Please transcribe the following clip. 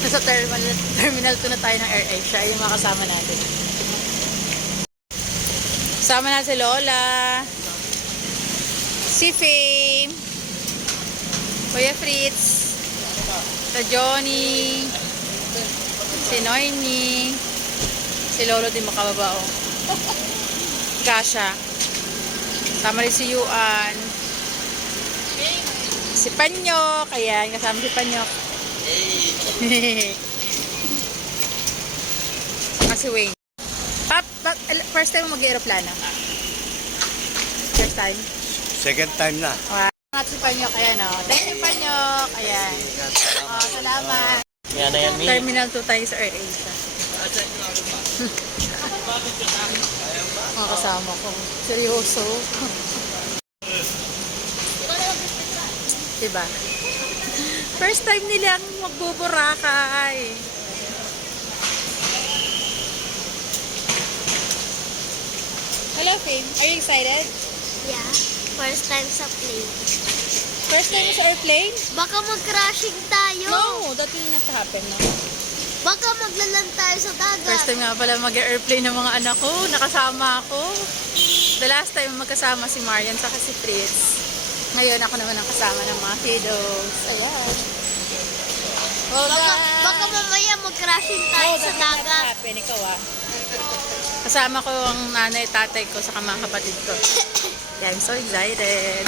Nasa terminal 2 na tayo ng AirAsia. Yung mga kasama natin. Kasama na si Lola. Si Fame. Kuya Fritz. Si Johnny. Si Noemi. Si Lolo din makababa, oh. Kasha. Kasama rin si Yuan. Si Panyok. Ayan, kasama si Panyok. Saka si Wayne. First time mo mag-aeroplano? First time? Second time na. Wow. At si Panyok, ayan, oh. Thank you, Panyok. Ayan. Oh, salamat. Yan na yan, Mi. Terminal 2 tayo sa AirAsia. Mga kasama ko. Seryoso. Diba? First time nilang magbuburakay. Hello, Fame. Are you excited? Yeah, first time sa plane. First time mo sa airplane? Baka mag-crashing tayo. No, that will not happen. No. Baka maglaland tayo sa dagat. First time nga pala mag-airplane ng mga anak ko. Nakasama ako. The last time magkasama si Marian saka si Fritz. Ngayon ako naman ang kasama ng mga kiddos. Ayan. Baka mamaya mag-crashing tayo sa dagat. Happen, ikaw ah. Kasama ko ang nanay, tatay ko, saka mga kapatid ko. Yeah, I'm so excited.